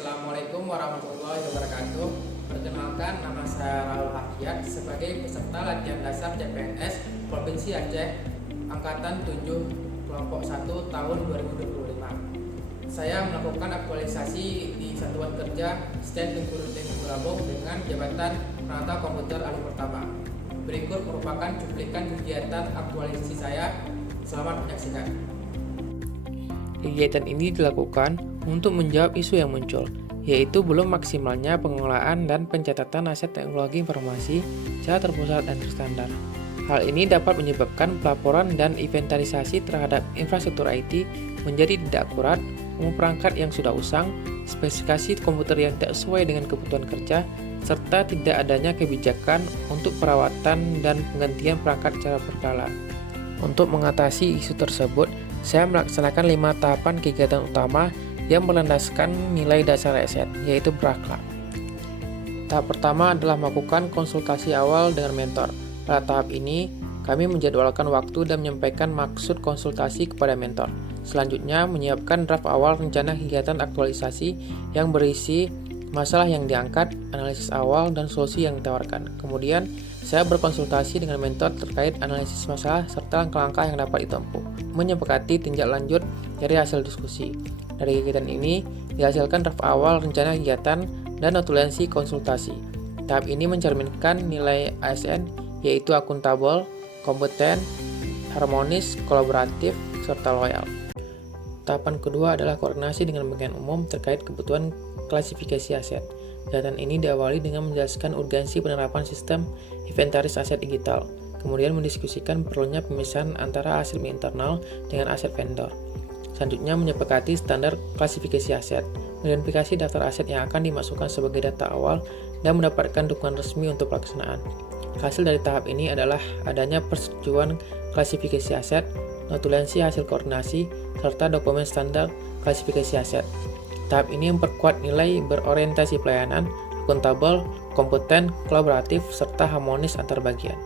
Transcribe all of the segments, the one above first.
Assalamualaikum warahmatullahi wabarakatuh. Perkenalkan, nama saya Raul Hakiat sebagai peserta latihan dasar CPNS Provinsi Aceh Angkatan 7 Kelompok 1 tahun 2025. Saya melakukan aktualisasi di Satuan Kerja STEN Bengkulu Labong dengan jabatan Penata Komputer Alih Pertama. Berikut merupakan cuplikan kegiatan aktualisasi saya. Selamat menyaksikan. Kegiatan ini dilakukan untuk menjawab isu yang muncul, yaitu belum maksimalnya pengelolaan dan pencatatan aset teknologi informasi secara terpusat dan terstandar. Hal ini dapat menyebabkan pelaporan dan inventarisasi terhadap infrastruktur IT menjadi tidak akurat, umum perangkat yang sudah usang, spesifikasi komputer yang tidak sesuai dengan kebutuhan kerja, serta tidak adanya kebijakan untuk perawatan dan penggantian perangkat secara berkala. Untuk mengatasi isu tersebut, saya melaksanakan 5 tahapan kegiatan utama yang melandaskan nilai dasar aset, yaitu berakhlak. Tahap pertama adalah melakukan konsultasi awal dengan mentor. Pada tahap ini, kami menjadwalkan waktu dan menyampaikan maksud konsultasi kepada mentor. Selanjutnya, menyiapkan draft awal rencana kegiatan aktualisasi yang berisi masalah yang diangkat, analisis awal, dan solusi yang ditawarkan. Kemudian, saya berkonsultasi dengan mentor terkait analisis masalah serta langkah-langkah yang dapat ditempuh, menyepakati tindak lanjut dari hasil diskusi. Dari kegiatan ini, dihasilkan draft awal rencana kegiatan dan notulensi konsultasi. Tahap ini mencerminkan nilai ASN, yaitu akuntabel, kompeten, harmonis, kolaboratif, serta loyal. Tahapan kedua adalah koordinasi dengan bagian umum terkait kebutuhan klasifikasi aset. Kegiatan ini diawali dengan menjelaskan urgensi penerapan sistem inventaris aset digital, kemudian mendiskusikan perlunya pemisahan antara aset internal dengan aset vendor. Selanjutnya menyepakati standar klasifikasi aset, mengidentifikasi daftar aset yang akan dimasukkan sebagai data awal, dan mendapatkan dukungan resmi untuk pelaksanaan. Hasil dari tahap ini adalah adanya persetujuan klasifikasi aset, notulensi hasil koordinasi, serta dokumen standar klasifikasi aset. Tahap ini memperkuat nilai berorientasi pelayanan, akuntabel, kompeten, kolaboratif, serta harmonis antar bagian.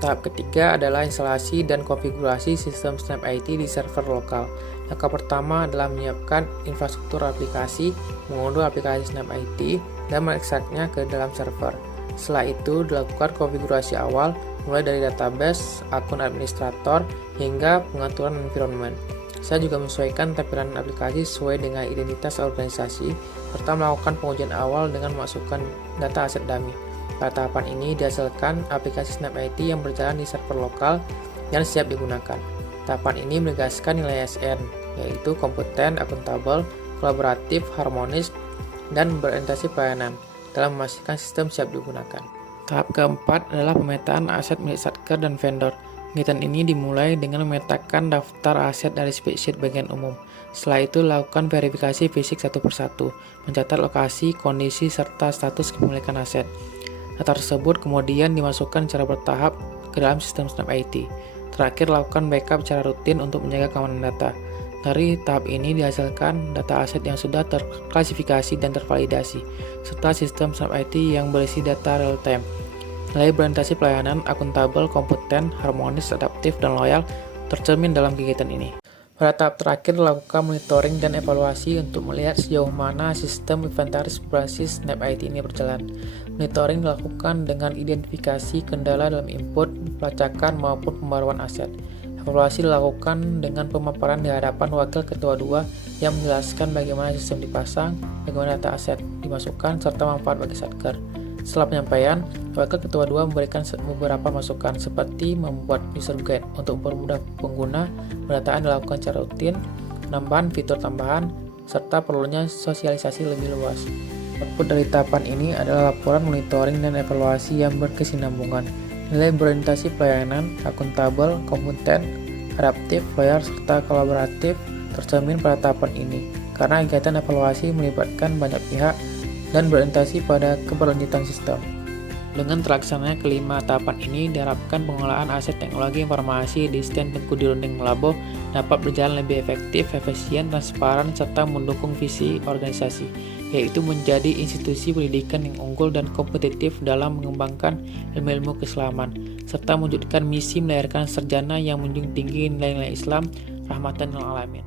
Tahap ketiga adalah instalasi dan konfigurasi sistem Snap IT di server lokal. Langkah pertama adalah menyiapkan infrastruktur aplikasi, mengunduh aplikasi Snap IT, dan mengekstraknya ke dalam server. Setelah itu dilakukan konfigurasi awal, mulai dari database, akun administrator, hingga pengaturan environment. Saya juga menyesuaikan tampilan aplikasi sesuai dengan identitas organisasi, serta melakukan pengujian awal dengan memasukkan data aset dummy. Pada tahapan ini dihasilkan aplikasi Snap IT yang berjalan di server lokal dan siap digunakan. Tahapan ini menegaskan nilai ASN, yaitu kompeten, akuntabel, kolaboratif, harmonis, dan berorientasi pelayanan dalam memastikan sistem siap digunakan. Tahap keempat adalah pemetaan aset milik Satker dan vendor. Kegiatan ini dimulai dengan memetakan daftar aset dari spreadsheet bagian umum. Setelah itu, lakukan verifikasi fisik satu persatu, mencatat lokasi, kondisi, serta status kepemilikan aset. Data tersebut kemudian dimasukkan secara bertahap ke dalam sistem Snap IT. Terakhir, lakukan backup secara rutin untuk menjaga keamanan data. Dari tahap ini dihasilkan data aset yang sudah terklasifikasi dan tervalidasi, serta sistem Snap IT yang berisi data real-time. Nilai berorientasi pelayanan, akuntabel, kompeten, harmonis, adaptif, dan loyal tercermin dalam kegiatan ini. Pada tahap terakhir, lakukan monitoring dan evaluasi untuk melihat sejauh mana sistem inventaris berbasis Snap IT ini berjalan. Monitoring dilakukan dengan identifikasi kendala dalam input, pelacakan, maupun pembaruan aset. Evaluasi dilakukan dengan pemaparan di hadapan Wakil Ketua 2 yang menjelaskan bagaimana sistem dipasang, bagaimana data aset dimasukkan, serta manfaat bagi Satker. Setelah penyampaian, Wakil Ketua 2 memberikan beberapa masukan seperti membuat user guide untuk mempermudah pengguna, pendataan dilakukan secara rutin, penambahan fitur tambahan, serta perlunya sosialisasi lebih luas. Output dari tahapan ini adalah laporan monitoring dan evaluasi yang berkesinambungan. Nilai berorientasi pelayanan, akuntabel, kompeten, adaptif, loyal, serta kolaboratif tercermin pada tahapan ini, karena kegiatan evaluasi melibatkan banyak pihak dan berorientasi pada keberlanjutan sistem. Dengan terlaksananya kelima tahapan ini, diharapkan pengelolaan aset teknologi informasi di STEN Bengkulu Labo dapat berjalan lebih efektif, efisien, transparan, serta mendukung visi organisasi, yaitu menjadi institusi pendidikan yang unggul dan kompetitif dalam mengembangkan ilmu-ilmu keislaman, serta mewujudkan misi melahirkan sarjana yang menjunjung tinggi nilai-nilai Islam, rahmatan lil alamin.